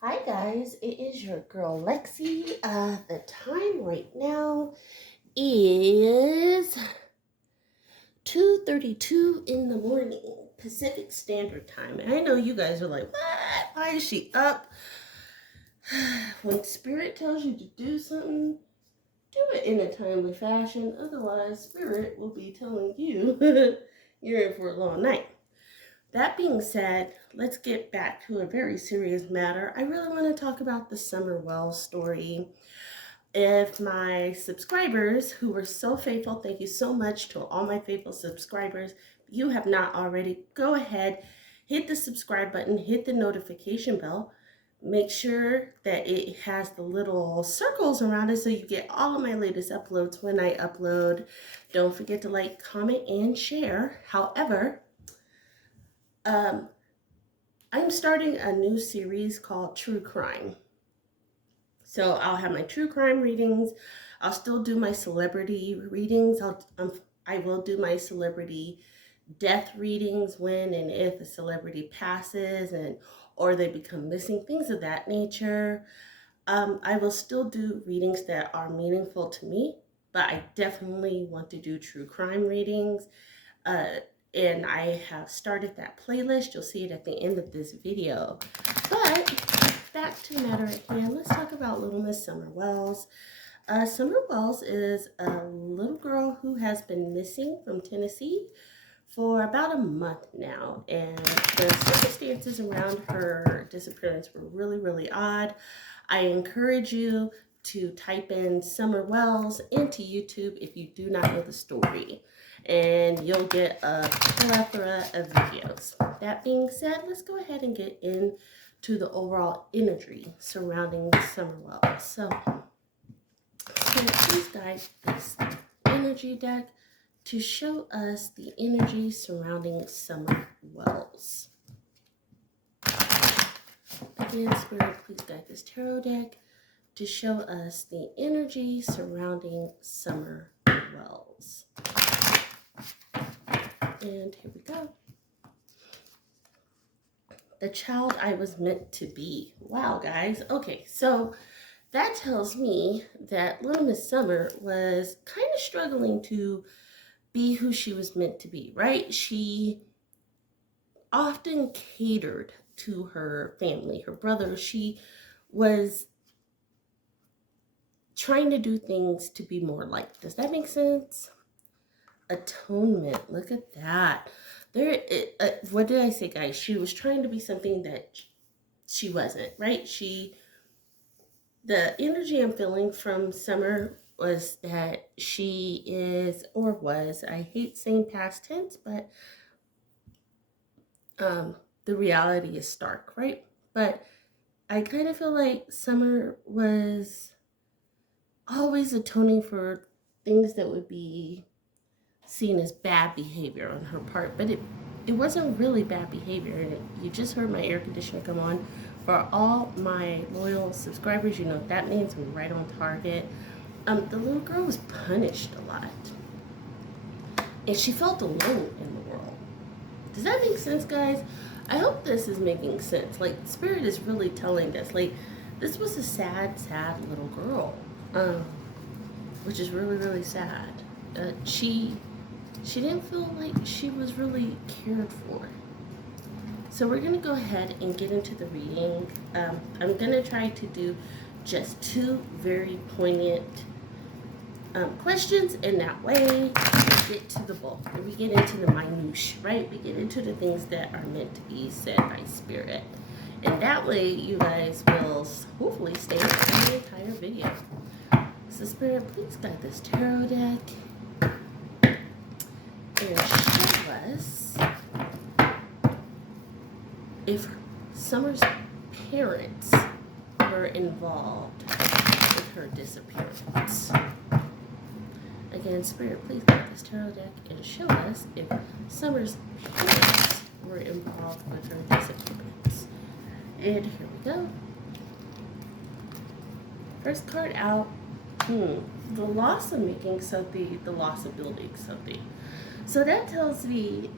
Hi guys, it is your girl Lexi. The time right now is 2:32 in the morning, Pacific Standard Time. And I know you guys are like, what? Why is she up? When Spirit tells you to do something, do it in a timely fashion. Otherwise, Spirit will be telling you you're in for a long night. That being said, let's get back to a very serious matter. I really want to talk about the Summer Wells story. If my subscribers who were so faithful, thank you so much to all my faithful subscribers. If you have not already, go ahead, hit the subscribe button, hit the notification bell. Make sure that it has the little circles around it so you get all of my latest uploads when I upload. Don't forget to like, comment, and share. However, I'm starting a new series called True Crime. So I'll have my true crime readings. I'll still do my celebrity readings. I will do my celebrity death readings when and if a celebrity passes or they become missing, things of that nature. I will still do readings that are meaningful to me, but I definitely want to do true crime readings. And I have started that playlist. You'll see it at the end of this video. But back to the matter at hand, let's talk about Little Miss Summer Wells. Summer Wells is a little girl who has been missing from Tennessee for about a month now, and the circumstances around her disappearance were really, really odd. I encourage you to type in Summer Wells into YouTube if you do not know the story, and you'll get a plethora of videos. That being said, let's go ahead and get into the overall imagery surrounding Summer Wells. So please guide this energy deck to show us the energy surrounding Summer Wells. Again, Spirit, please guide this tarot deck to show us the energy surrounding Summer Wells. And here we go. The child I was meant to be. Wow, guys. Okay, so that tells me that Little Miss Summer was kind of struggling to be who she was meant to be, right? She often catered to her family, her brother. She was trying to do things to be more like. Does that make sense? Atonement. Look at that. What did I say, guys? She was trying to be something that she wasn't, right? The energy I'm feeling from Summer was that she is, or was, I hate saying past tense, but the reality is stark, right? But I kind of feel like Summer was always atoning for things that would be seen as bad behavior on her part, but it wasn't really bad behavior. And you just heard my air conditioner come on. For all my loyal subscribers, you know that means we're right on target. The little girl was punished a lot, and she felt alone in the world. Does that make sense, guys? I hope this is making sense. Like, Spirit is really telling us, like, this was a sad, sad little girl, which is really, really sad. She didn't feel like she was really cared for. So we're going to go ahead and get into the reading. I'm going to try to do just two very poignant questions, and that way we get to the bulk. And we get into the minutiae, right? We get into the things that are meant to be said by Spirit. And that way you guys will hopefully stay for the entire video. So Spirit, please guide this tarot deck and show us if Summer's parents were involved with her disappearance. Again, Spirit, please guide this tarot deck and show us if Summer's parents were involved with her disappearance. And here we go. First card out. The loss of making something, the loss of building something. So that tells me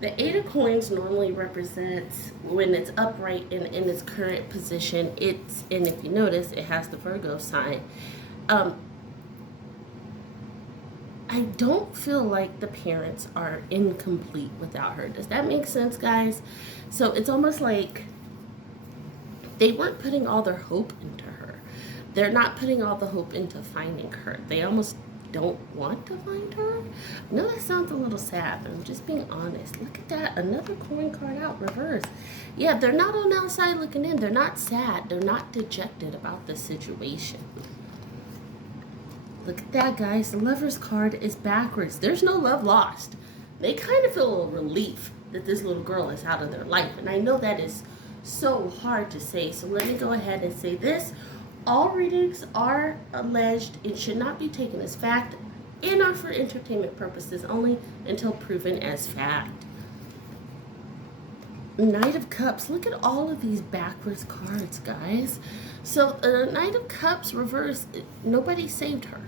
The Eight of Coins normally represents when it's upright and in its current position. And if you notice, it has the Virgo sign. I don't feel like the parents are incomplete without her. Does that make sense, guys? So it's almost like they weren't putting all their hope into her. They're not putting all the hope into finding her. They almost don't want to find her. I know that sounds a little sad, but I'm just being honest. Look at that. Another coin card out, reverse. Yeah, they're not on the outside looking in. They're not sad. They're not dejected about the situation. Look at that, guys. The Lover's card is backwards. There's no love lost. They kind of feel a relief that this little girl is out of their life. And I know that is so hard to say. So let me go ahead and say this. All readings are alleged and should not be taken as fact and are for entertainment purposes only until proven as fact. Knight of Cups. Look at all of these backwards cards, guys. So Knight of Cups reverse, nobody saved her.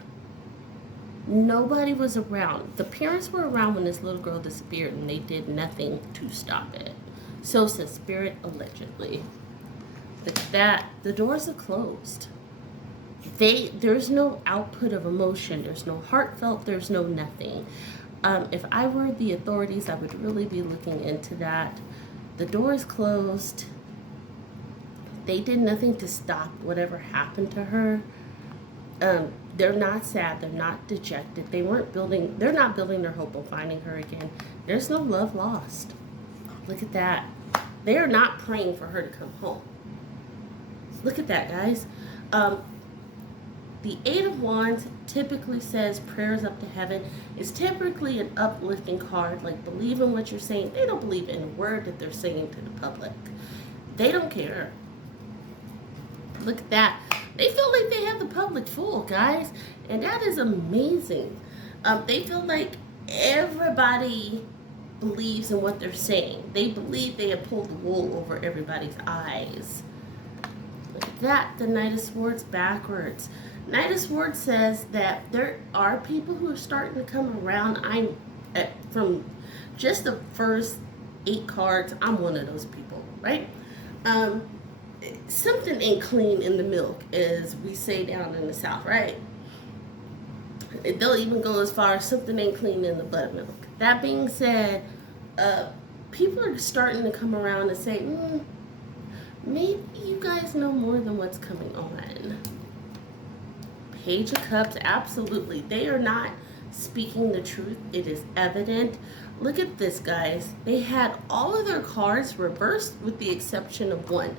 Nobody was around. The parents were around when this little girl disappeared and they did nothing to stop it. So says Spirit, allegedly. Look at that. The doors are closed. There's no output of emotion. There's no heartfelt. There's no nothing. If I were the authorities, I would really be looking into that. The door is closed. They did nothing to stop whatever happened to her. They're not sad. They're not dejected. They're not building their hope of finding her again. There's no love lost. Look at that. They are not praying for her to come home. Look at that, guys. The Eight of Wands typically says prayers up to heaven. It's typically an uplifting card, like believe in what you're saying. They don't believe in a word that they're saying to the public. They don't care. Look at that. They feel like they have the public fooled, guys. And that is amazing. They feel like everybody believes in what they're saying. They believe they have pulled the wool over everybody's eyes. Look at that. The Knight of Swords backwards. Knight of Swords says that there are people who are starting to come around. From just the first 8 cards, I'm one of those people, right? Something ain't clean in the milk, as we say down in the South, right? They'll even go as far as something ain't clean in the buttermilk. That being said, people are starting to come around and say, maybe you guys know more than what's coming on. Page of Cups, absolutely. They are not speaking the truth. It is evident. Look at this, guys. They had all of their cards reversed with the exception of one.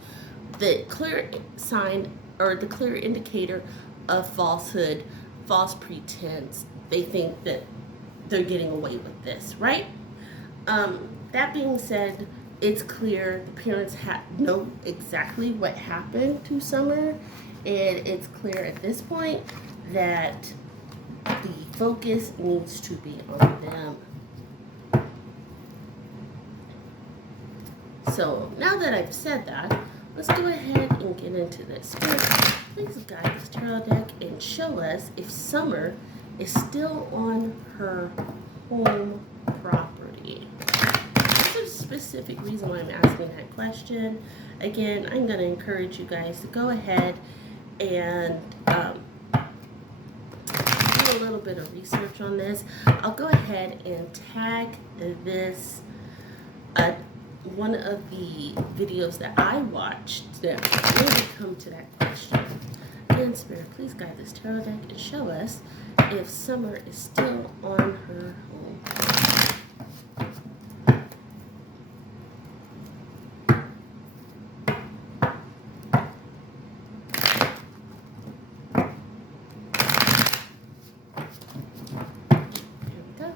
The clear sign, or the clear indicator of falsehood, false pretense. They think that they're getting away with this, right? That being said, it's clear the parents know exactly what happened to Summer, and it's clear at this point that the focus needs to be on them. So now that I've said that, let's go ahead and get into this. Spirit, please guide this tarot deck and show us if Summer is still on her home property. There's a specific reason why I'm asking that question. Again, I'm going to encourage you guys to go ahead and do a little bit of research on this. I'll go ahead and tag this one of the videos that I watched that really come to that question. Again, Spirit, please guide this tarot deck and show us if Summer is still on her home. Here we go.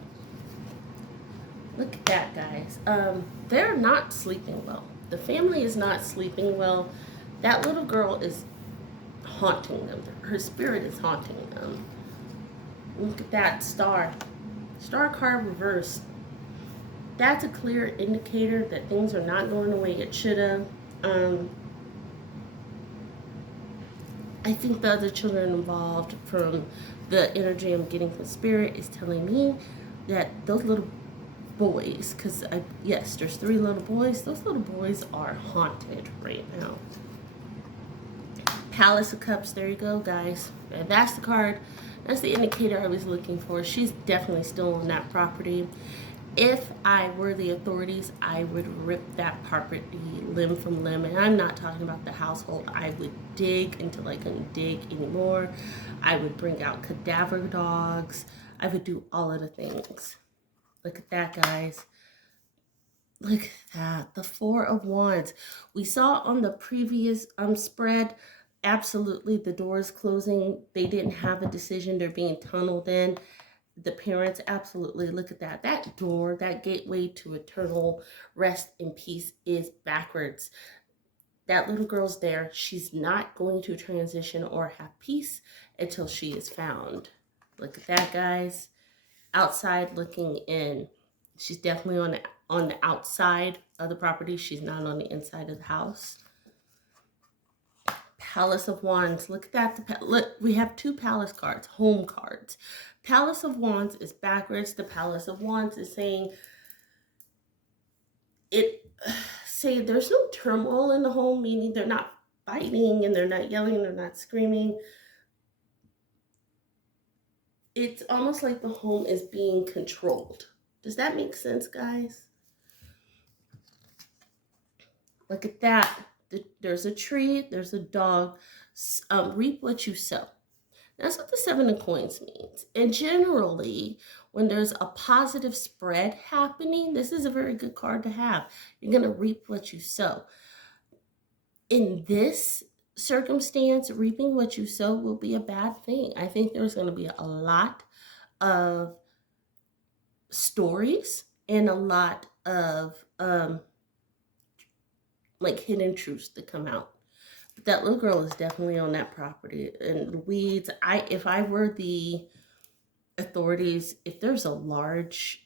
Look at that, guys. They're not sleeping well. The family is not sleeping well. That little girl is haunting them. Her spirit is haunting them. Look at that star. Star card reversed. That's a clear indicator that things are not going the way it should have. I think the other children involved, from the energy I'm getting from Spirit, is telling me that those little boys, because yes, there's 3 little boys. Those little boys are haunted right now. Palace of Cups, there you go, guys. And that's the card. That's the indicator I was looking for. She's definitely still on that property. If I were the authorities, I would rip that property limb from limb. And I'm not talking about the household. I would dig until I couldn't dig anymore. I would bring out cadaver dogs. I would do all of the things. Look at that, guys. Look at that. The 4 of Wands. We saw on the previous spread, absolutely, the doors closing. They didn't have a decision. They're being tunneled in. The parents, absolutely, look at that. That door, that gateway to eternal rest and peace is backwards. That little girl's there. She's not going to transition or have peace until she is found. Look at that, guys. Outside looking in. She's definitely on the outside of the property. She's not on the inside of the house. Palace of Wands. Look at that. Look, we have 2 Palace cards, home cards. Palace of Wands is backwards. The Palace of Wands is saying there's no turmoil in the home, meaning they're not fighting and they're not yelling, they're not screaming. It's almost like the home is being controlled. Does that make sense, guys? Look at that. There's a tree, there's a dog. Reap what you sow. That's what the 7 of Coins means. And generally, when there's a positive spread happening, this is a very good card to have. You're going to reap what you sow. In this circumstance, reaping what you sow will be a bad thing. I think there's going to be a lot of stories and a lot of like hidden truths that come out. But that little girl is definitely on that property. And the weeds, if I were the authorities, if there's a large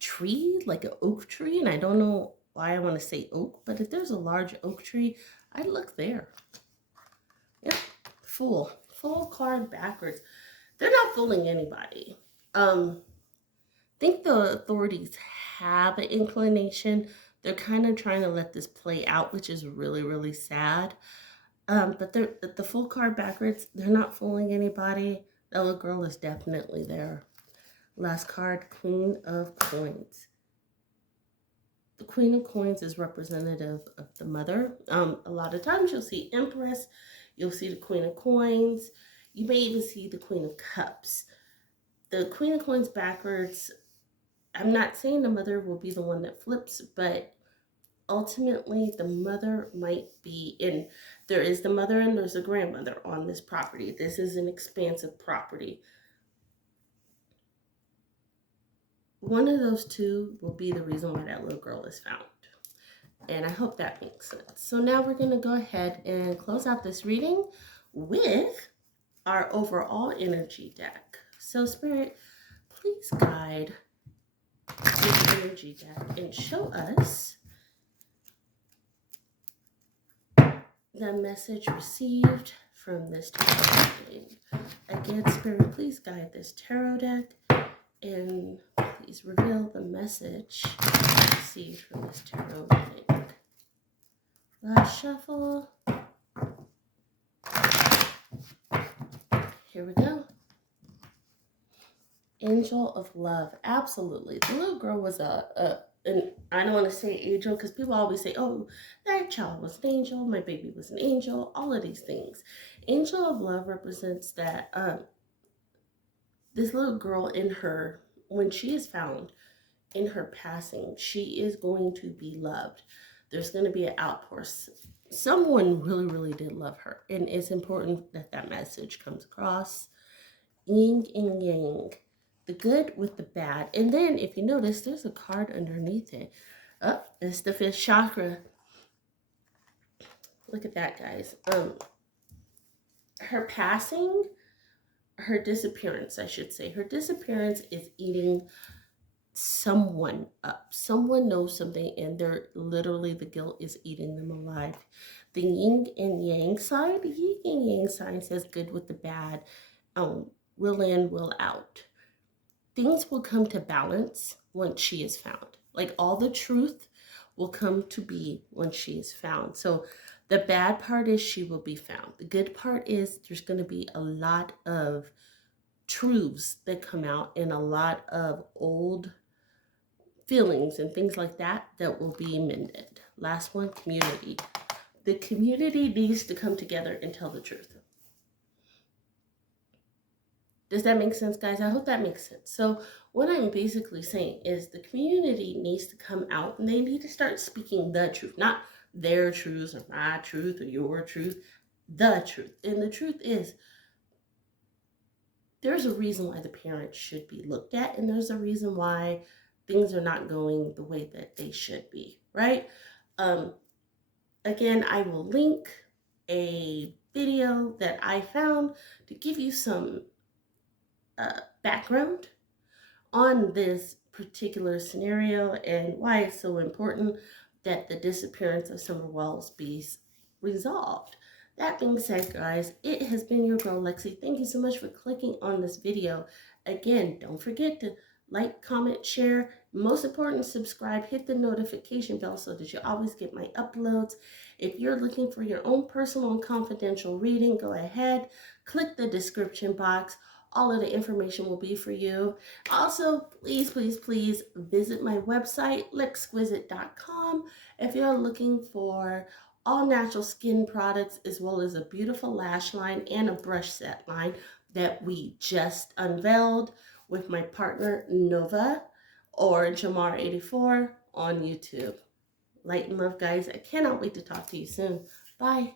tree, like an oak tree, and I don't know why I want to say oak, but if there's a large oak tree, I'd look there. Yep, Fool card backwards. They're not fooling anybody. I think the authorities have an inclination. They're kind of trying to let this play out, which is really, really sad. But the Fool card backwards, they're not fooling anybody. That little girl is definitely there. Last card, Queen of Coins. The Queen of Coins is representative of the mother. A lot of times you'll see Empress, you'll see the Queen of Coins, you may even see the Queen of Cups. The Queen of Coins backwards, I'm not saying the mother will be the one that flips, but ultimately the mother might be in. There is the mother and there's a grandmother on this property. This is an expansive property. One of those 2 will be the reason why that little girl is found. And I hope that makes sense. So now we're going to go ahead and close out this reading with our overall energy deck. So Spirit, please guide this energy deck and show us the message received from this tarot reading. Again, Spirit, please guide this tarot deck and please reveal the message received from this tarot reading. Last shuffle. Here we go. Angel of Love. Absolutely. The little girl was and I don't want to say angel because people always say, oh, that child was an angel, my baby was an angel, all of these things. Angel of Love represents that this little girl when she is found in her passing, she is going to be loved. There's going to be an outpour. Someone really, really did love her. And it's important that that message comes across. Yin and yang. The good with the bad. And then if you notice, there's a card underneath it. Oh, it's the 5th chakra. Look at that, guys. Her passing, her disappearance, I should say. Her disappearance is eating someone up. Someone knows something and they're literally, the guilt is eating them alive. The yin and yang side, the yin and yang side says good with the bad. Will in, will out. Things will come to balance once she is found. Like all the truth will come to be when she is found. So the bad part is she will be found. The good part is there's going to be a lot of truths that come out and a lot of old feelings and things like that that will be mended. Last one, community. The community needs to come together and tell the truth. Does that make sense, guys? I hope that makes sense. So what I'm basically saying is the community needs to come out and they need to start speaking the truth, not their truth or my truth or your truth, the truth. And the truth is there's a reason why the parents should be looked at, and there's a reason why things are not going the way that they should be, right? Again, I will link a video that I found to give you some background on this particular scenario and why it's so important that the disappearance of Summer Wells be resolved. That being said, guys, it has been your girl Lexi. Thank you so much for clicking on this video. Again, don't forget to like, comment, share. Most important, subscribe, hit the notification bell so that you always get my uploads. If you're looking for your own personal and confidential reading, go ahead, click the description box. All of the information will be for you. Also, please, please, please visit my website, lexquisite.com, if you're looking for all natural skin products, as well as a beautiful lash line and a brush set line that we just unveiled with my partner Nova or Jamar84 on YouTube. Light and love, guys. I cannot wait to talk to you soon. Bye.